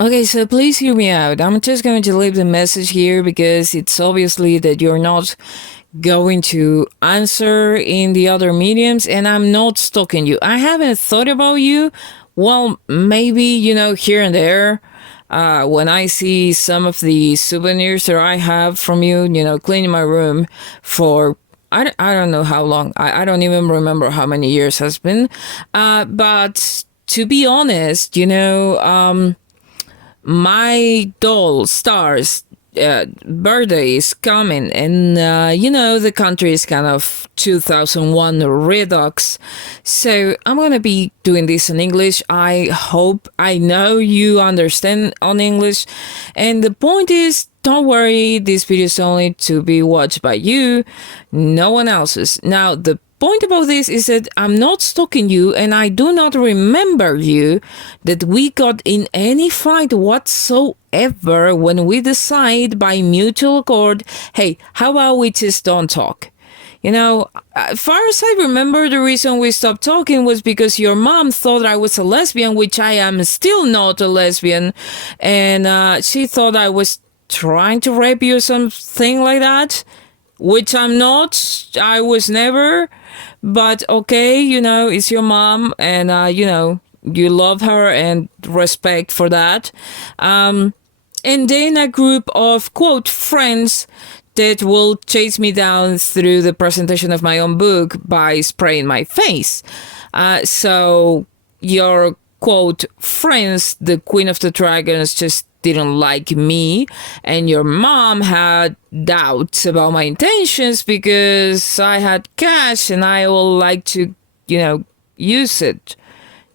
Okay, so please hear me out. I'm just going to leave the message here because it's obviously that you're not going to answer in the other mediums, and I'm not stalking you. I haven't thought about you. Well, maybe, here and there, when I see some of the souvenirs that I have from you, cleaning my room for I don't know how long. I don't even remember how many years has been. But to be honest, my doll stars birthday is coming, and the country is kind of 2001 redux, so I'm gonna be doing this in English. I know you understand on English, and the point is, don't worry, this video is only to be watched by you, no one else's. Now, the point about this is that I'm not stalking you, and I do not remember you that we got in any fight whatsoever when we decide by mutual accord, hey, how about we just don't talk? As far as I remember, the reason we stopped talking was because your mom thought I was a lesbian, which I am still not a lesbian, and she thought I was trying to rape you or something like that, which I'm not. I was never. But okay, it's your mom, and you love her and respect for that. And then a group of quote friends that will chase me down through the presentation of my own book by spraying my face. So your quote friends, the Queen of the Dragons, just didn't like me, and your mom had doubts about my intentions because I had cash and I would like to, use it,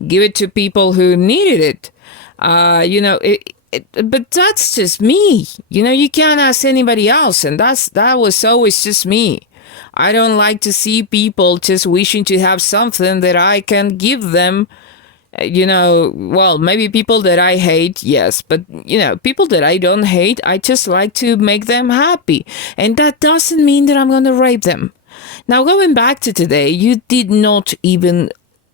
give it to people who needed it. But that's just me. You can't ask anybody else, and that was always just me. I don't like to see people just wishing to have something that I can give them. Well, maybe people that I hate, yes, but, people that I don't hate, I just like to make them happy. And that doesn't mean that I'm going to rape them. Now, going back to today, you did not even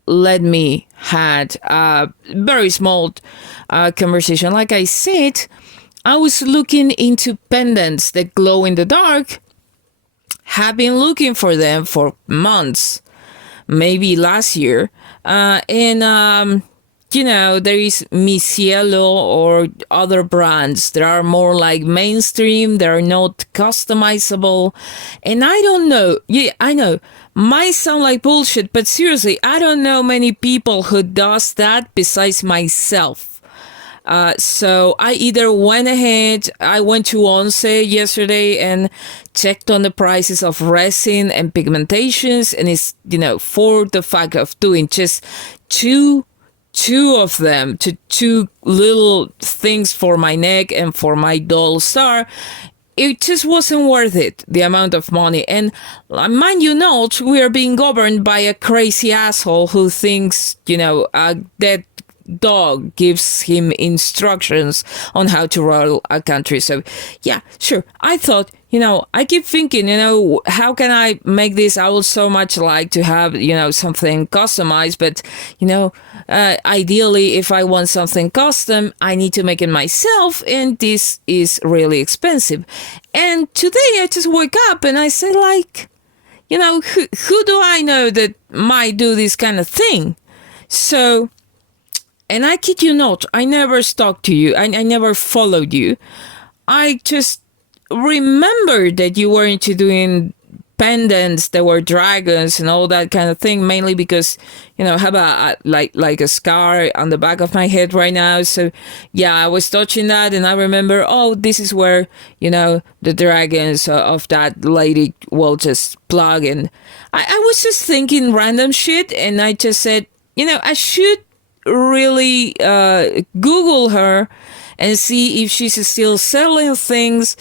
let me had a very small conversation. Like I said, I was looking into pendants that glow in the dark. Have been looking for them for months, maybe last year. And there is Mi Cielo or other brands that are more like mainstream. They're not customizable. And I don't know. Yeah, I know. Might sound like bullshit, but seriously, I don't know many people who does that besides myself. So I either went ahead, I went to Once yesterday and checked on the prices of resin and pigmentations, and it's, for the fact of doing just two of them to two little things for my neck and for my doll star, it just wasn't worth it, the amount of money. And mind you not, we are being governed by a crazy asshole who thinks, that dog gives him instructions on how to rule a country. So yeah, sure. I thought, I keep thinking, how can I make this? I would so much like to have, something customized, but, ideally, if I want something custom, I need to make it myself, and this is really expensive. And today I just wake up and I say, like, who do I know that might do this kind of thing? So, and I kid you not, I never stalked you. I never followed you. I just remembered that you were into doing pendants that were dragons and all that kind of thing, mainly because, I have like a scar on the back of my head right now. So yeah, I was touching that and I remember, oh, this is where, the dragons of that lady will just plug. And I was just thinking random shit, and I just said, I should really Google her and see if she's still selling things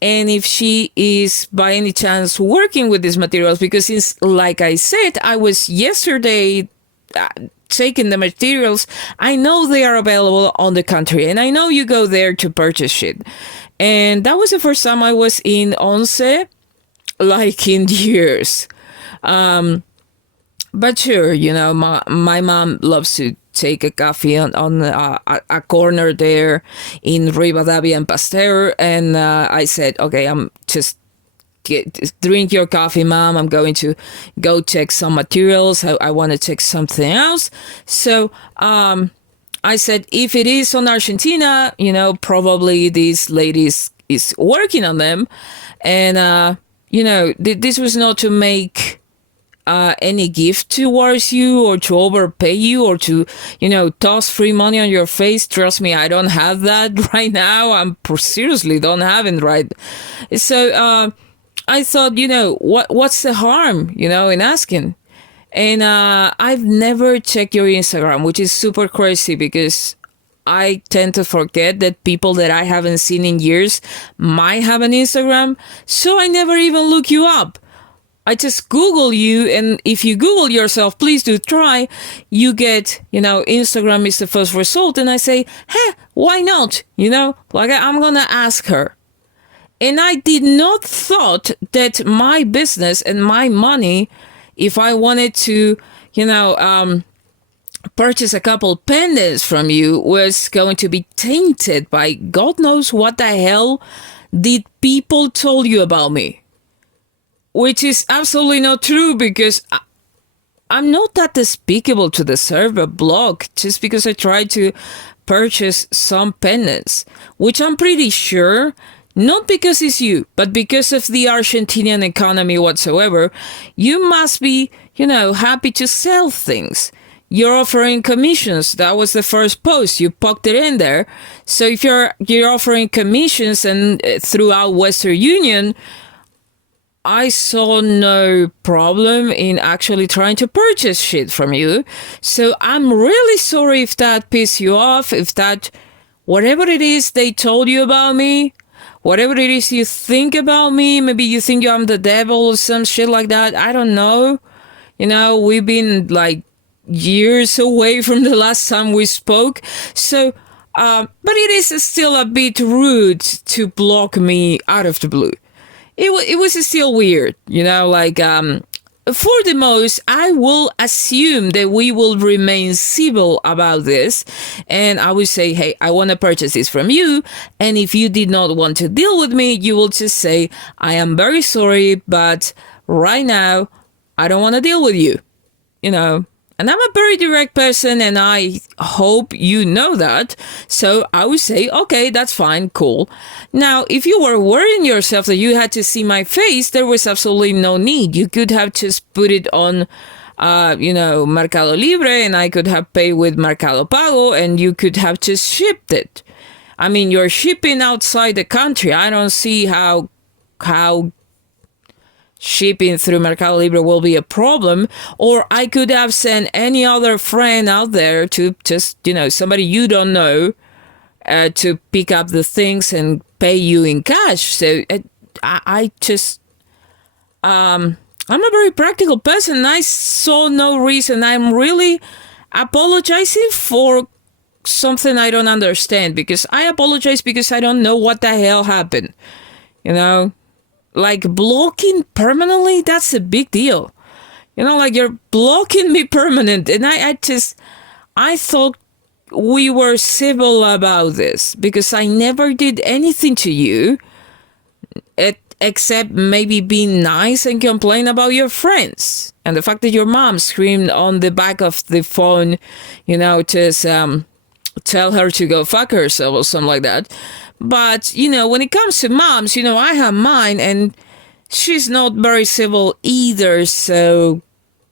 and if she is by any chance working with these materials, because since, like I said, I was yesterday taking the materials, I know they are available on the country, and I know you go there to purchase shit. And that was the first time I was in Once, like in years. But sure, my mom loves take a coffee on a corner there in Rivadavia and Pasteur. And I said, okay, I'm just drink your coffee, mom. I'm going to go check some materials. I want to check something else. So I said, if it is on Argentina, probably this lady is working on them. And, this was not to make any gift towards you or to overpay you or to, toss free money on your face. Trust me, I don't have that right now. I'm seriously don't have it right. So I thought, what's the harm, in asking? And I've never checked your Instagram, which is super crazy because I tend to forget that people that I haven't seen in years might have an Instagram. So I never even look you up. I just Google you, and if you Google yourself, please do try, you get, Instagram is the first result. And I say, hey, why not? I'm going to ask her. And I did not thought that my business and my money, if I wanted to, purchase a couple pendants from you, was going to be tainted by God knows what the hell did people told you about me. Which is absolutely not true, because I'm not that despicable to deserve a block just because I tried to purchase some pendants, which I'm pretty sure, not because it's you, but because of the Argentinian economy whatsoever, you must be, happy to sell things. You're offering commissions. That was the first post. You poked it in there. So if you're offering commissions and throughout Western Union, I saw no problem in actually trying to purchase shit from you. So I'm really sorry if that pissed you off, if that, whatever it is they told you about me, whatever it is you think about me, maybe you think I'm the devil or some shit like that. I don't know. We've been like years away from the last time we spoke. So, but it is still a bit rude to block me out of the blue. It was still weird, for the most, I will assume that we will remain civil about this. And I will say, hey, I want to purchase this from you. And if you did not want to deal with me, you will just say, I am very sorry, but right now, I don't want to deal with you, And I'm a very direct person, and I hope you know that. So I would say, okay, that's fine, cool. Now, if you were worrying yourself that you had to see my face, there was absolutely no need. You could have just put it on, Mercado Libre, and I could have paid with Mercado Pago, and you could have just shipped it. I mean, you're shipping outside the country. I don't see how shipping through Mercado Libre will be a problem. Or I could have sent any other friend out there to just, somebody you don't know, to pick up the things and pay you in cash. So I'm a very practical person. I saw no reason. I'm really apologizing for something I don't understand, because I apologize because I don't know what the hell happened. Like blocking permanently, that's a big deal. You're blocking me permanent. And I thought we were civil about this, because I never did anything to you except maybe being nice and complain about your friends. And the fact that your mom screamed on the back of the phone, just tell her to go fuck herself or something like that. But, when it comes to moms, I have mine, and she's not very civil either. So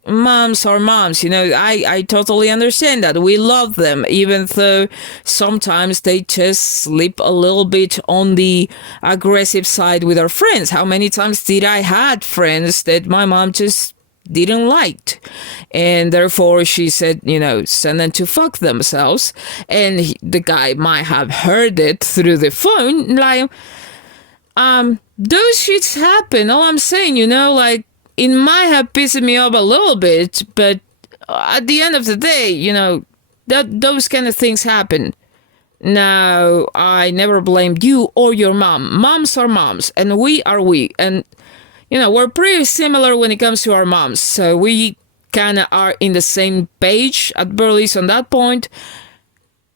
moms are moms, I totally understand that. We love them, even though sometimes they just slip a little bit on the aggressive side with our friends. How many times did I had friends that my mom just didn't like, and therefore she said, send them to fuck themselves, and the guy might have heard it through the phone. Like, those shits happen. All I'm saying, it might have pissed me off a little bit, but at the end of the day, that those kind of things happen. Now, I never blamed you or your mom. Moms are moms, and we are we, and we're pretty similar when it comes to our moms. So we kind of are in the same page at very least on that point.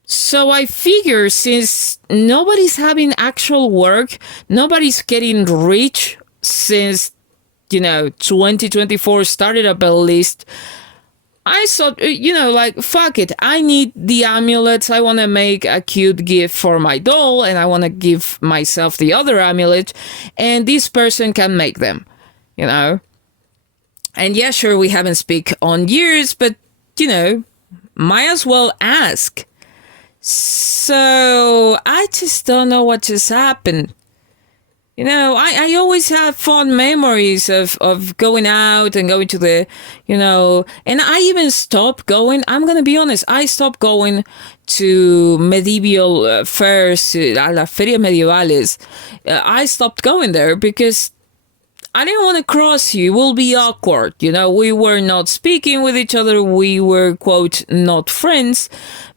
So I figure since nobody's having actual work, nobody's getting rich since, 2024 started up at least, I thought, like, fuck it. I need the amulets. I want to make a cute gift for my doll, and I want to give myself the other amulet, and this person can make them, And yeah, sure, we haven't speak on years, but, might as well ask. So I just don't know what just happened. I always have fond memories of going out and going to the, and I even stopped going. I'm going to be honest. I stopped going to medieval fairs, a las ferias medievales. I stopped going there because I didn't want to cross you. It will be awkward. We were not speaking with each other. We were, quote, not friends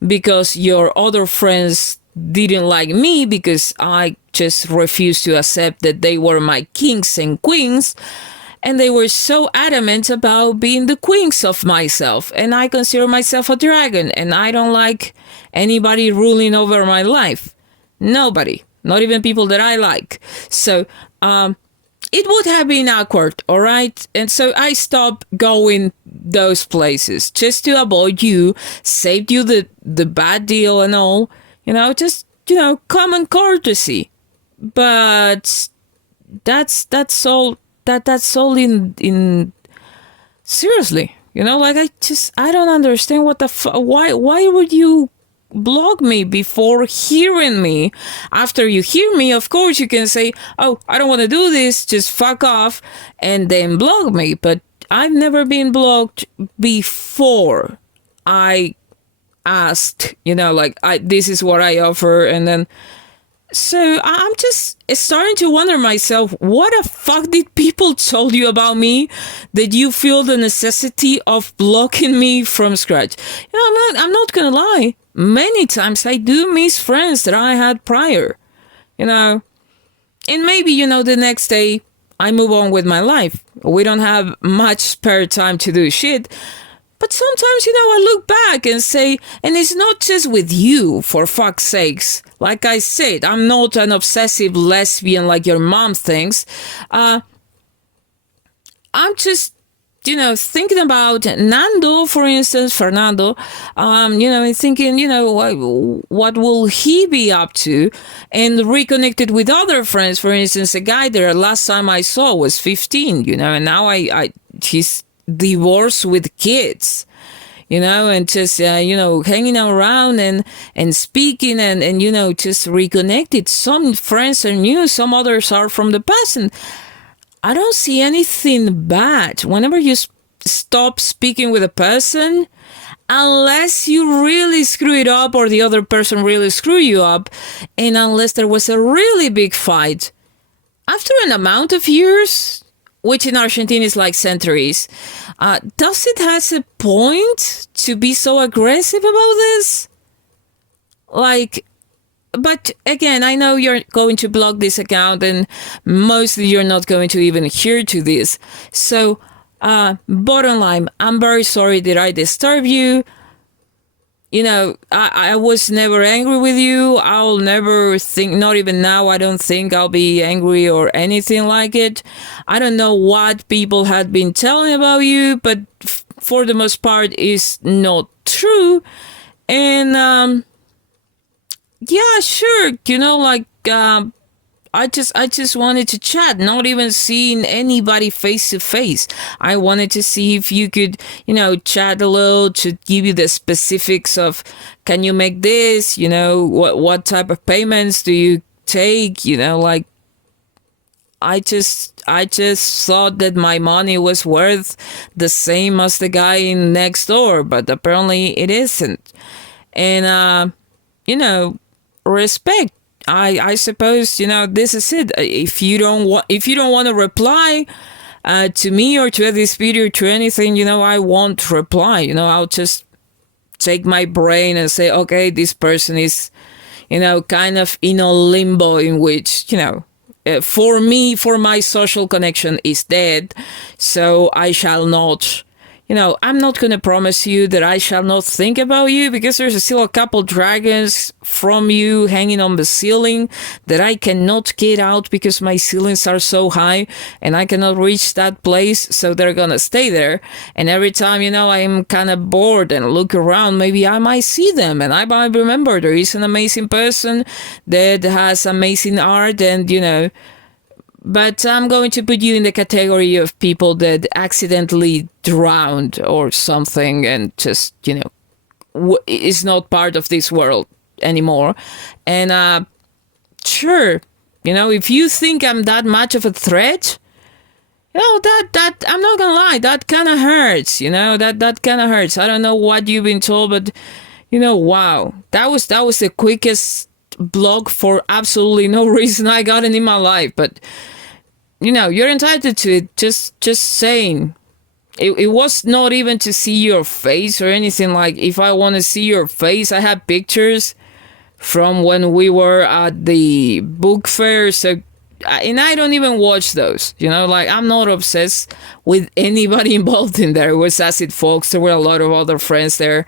because your other friends didn't like me because I just refused to accept that they were my kings and queens. And they were so adamant about being the queens of myself. And I consider myself a dragon. And I don't like anybody ruling over my life. Nobody. Not even people that I like. So, it would have been awkward, all right? And so I stopped going those places just to avoid you, saved you the bad deal and all, just, common courtesy. But that's all in seriously, like I don't understand what the why would you block me before hearing me? After you hear me, of course you can say, oh, I don't want to do this, just fuck off, and then block me. But I've never been blocked before I asked, this is what I offer, and then so I'm just starting to wonder myself, what the fuck did people told you about me that you feel the necessity of blocking me from scratch? I'm not gonna lie. Many times I do miss friends that I had prior, and maybe, the next day I move on with my life. We don't have much spare time to do shit. But sometimes, I look back and say, and it's not just with you, for fuck's sakes. Like I said, I'm not an obsessive lesbian like your mom thinks. I'm just, thinking about Nando, for instance, Fernando, and thinking, what will he be up to? And reconnected with other friends, for instance, a guy there last time I saw was 15, and now he's divorced with kids, and just, hanging around and speaking and, just reconnected. Some friends are new, some others are from the past. And I don't see anything bad whenever you stop speaking with a person, unless you really screw it up or the other person really screw you up, and unless there was a really big fight. After an amount of years, which in Argentina is like centuries, does it has a point to be so aggressive about this? But again, I know you're going to block this account and mostly you're not going to even hear to this. So, bottom line, I'm very sorry that I disturb you. I was never angry with you. I'll never think, not even now, I don't think I'll be angry or anything like it. I don't know what people had been telling about you, but for the most part, is not true. And, yeah, sure, I just wanted to chat, not even seeing anybody face to face. I wanted to see if you could, chat a little to give you the specifics of, can you make this, what type of payments do you take, I just thought that my money was worth the same as the guy next door, but apparently it isn't. And, respect. I suppose, this is it. If you don't want to reply to me or to this video or to anything, I won't reply. I'll just take my brain and say, okay, this person is, kind of in a limbo in which, for me, for my social connection is dead. So I shall not, I'm not going to promise you that I shall not think about you, because there's still a couple dragons from you hanging on the ceiling that I cannot get out because my ceilings are so high and I cannot reach that place. So they're going to stay there. And every time, I'm kind of bored and look around, maybe I might see them and I might remember there is an amazing person that has amazing art and. But I'm going to put you in the category of people that accidentally drowned or something and just, is not part of this world anymore. And sure, if you think I'm that much of a threat, that I'm not gonna lie, that kind of hurts. That kind of hurts. I don't know what you've been told, but wow, that was the quickest blog for absolutely no reason I got it in my life. But you're entitled to it. Just saying. It was not even to see your face or anything. Like, if I want to see your face, I have pictures from when we were at the book fair. So, and I don't even watch those. Like, I'm not obsessed with anybody involved in there. It was Acid Folks. There were a lot of other friends there.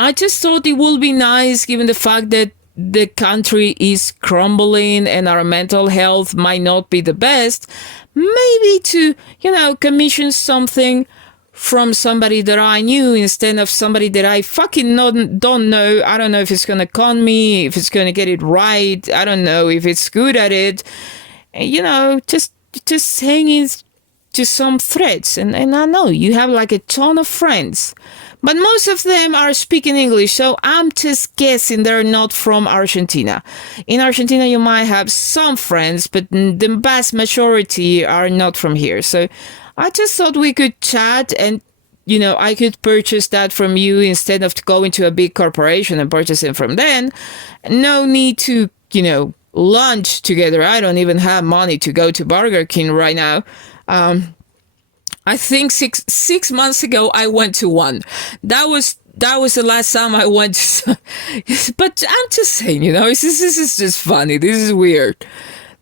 I just thought it would be nice, given the fact that the country is crumbling and our mental health might not be the best, maybe to, commission something from somebody that I knew instead of somebody that I fucking don't know. I don't know if it's going to con me, if it's going to get it right. I don't know if it's good at it. Just hanging to some threads. And I know you have like a ton of friends. But most of them are speaking English, so I'm just guessing they're not from Argentina. In Argentina, you might have some friends, but the vast majority are not from here. So I just thought we could chat and, I could purchase that from you instead of going to a big corporation and purchasing from them. No need to, lunch together. I don't even have money to go to Burger King right now. I think six months ago I went to one. That was the last time I went to. But I'm just saying, this is just funny. This is weird.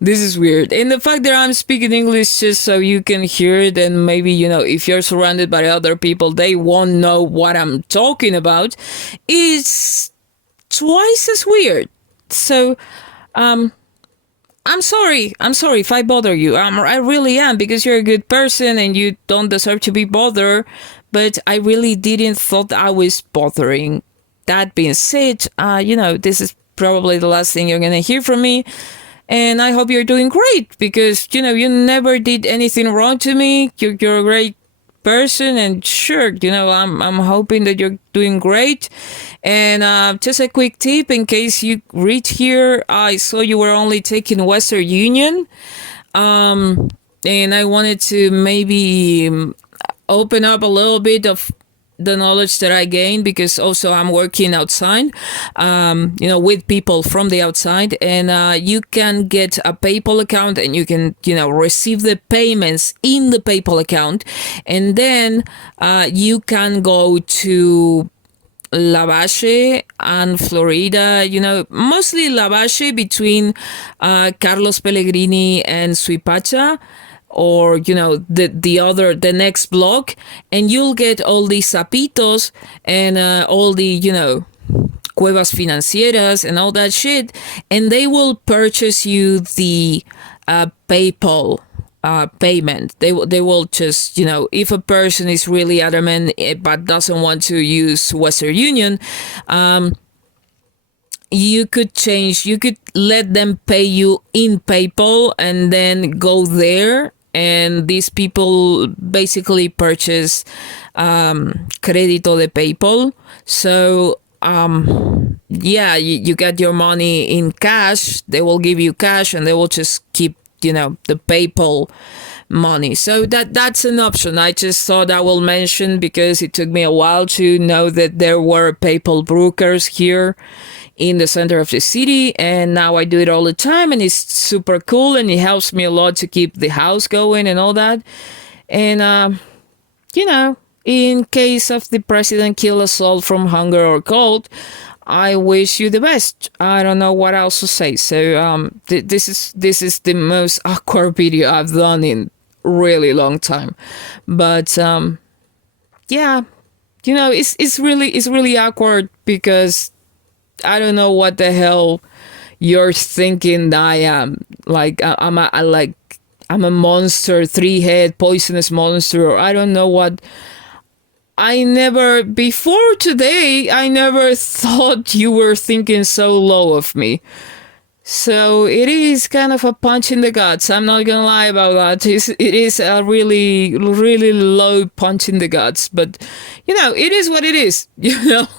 And the fact that I'm speaking English just so you can hear it, and maybe, if you're surrounded by other people, they won't know what I'm talking about, is twice as weird. So, I'm sorry if I bother you. I really am, because you're a good person and you don't deserve to be bothered. But I really didn't thought I was bothering. That being said, this is probably the last thing you're going to hear from me. And I hope you're doing great, because, you never did anything wrong to me. You're a great person, and sure, I'm hoping that you're doing great. And just a quick tip, in case you read here, I saw you were only taking Western Union, and I wanted to maybe open up a little bit of the knowledge that I gained, because also I'm working outside, with people from the outside, and you can get a PayPal account, and you can, receive the payments in the PayPal account, and then you can go to Lavalle and Florida, mostly Lavalle between Carlos Pellegrini and Suipacha, or the next block, and you'll get all the Zapitos and all the Cuevas Financieras and all that shit, and they will purchase you the PayPal payment. They will just, if a person is really adamant but doesn't want to use Western Union, you could let them pay you in PayPal and then go there. And these people basically purchase Crédito de PayPal. So, you get your money in cash. They will give you cash, and they will just keep, the PayPal money. So that's an option. I just thought I will mention, because it took me a while to know that there were PayPal brokers here in the center of the city, and now I do it all the time, and it's super cool, and it helps me a lot to keep the house going and all that. And in case of the president kill us all from hunger or cold, I wish you the best. I don't know what else to say. So this is the most awkward video I've done in really long time. But yeah, it's really awkward because I don't know what the hell you're thinking I am. Like I'm a monster, three-head poisonous monster, or I don't know what. I never, before today, I never thought you were thinking so low of me. So it is kind of a punch in the guts. I'm not gonna lie about that. It is a really, really low punch in the guts. But it is what it is.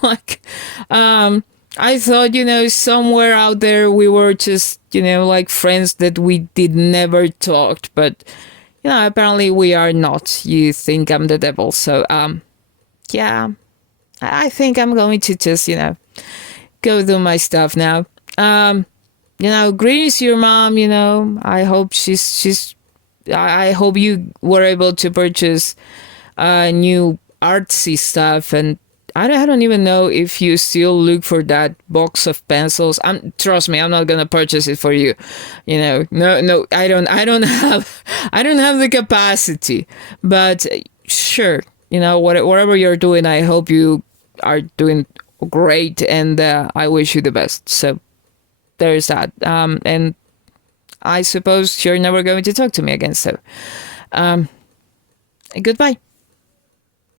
Like, I thought, somewhere out there we were just, like friends that we did never talked. But apparently we are not. You think I'm the devil. So yeah, I think I'm going to just go do my stuff now. Greetings to your mom. I hope I hope you were able to purchase new artsy stuff, and I don't even know if you still look for that box of pencils. Trust me, I'm not gonna purchase it for you. No, I don't have the capacity. But sure, whatever you're doing, I hope you are doing great, and I wish you the best. So there's that. And I suppose you're never going to talk to me again. So goodbye.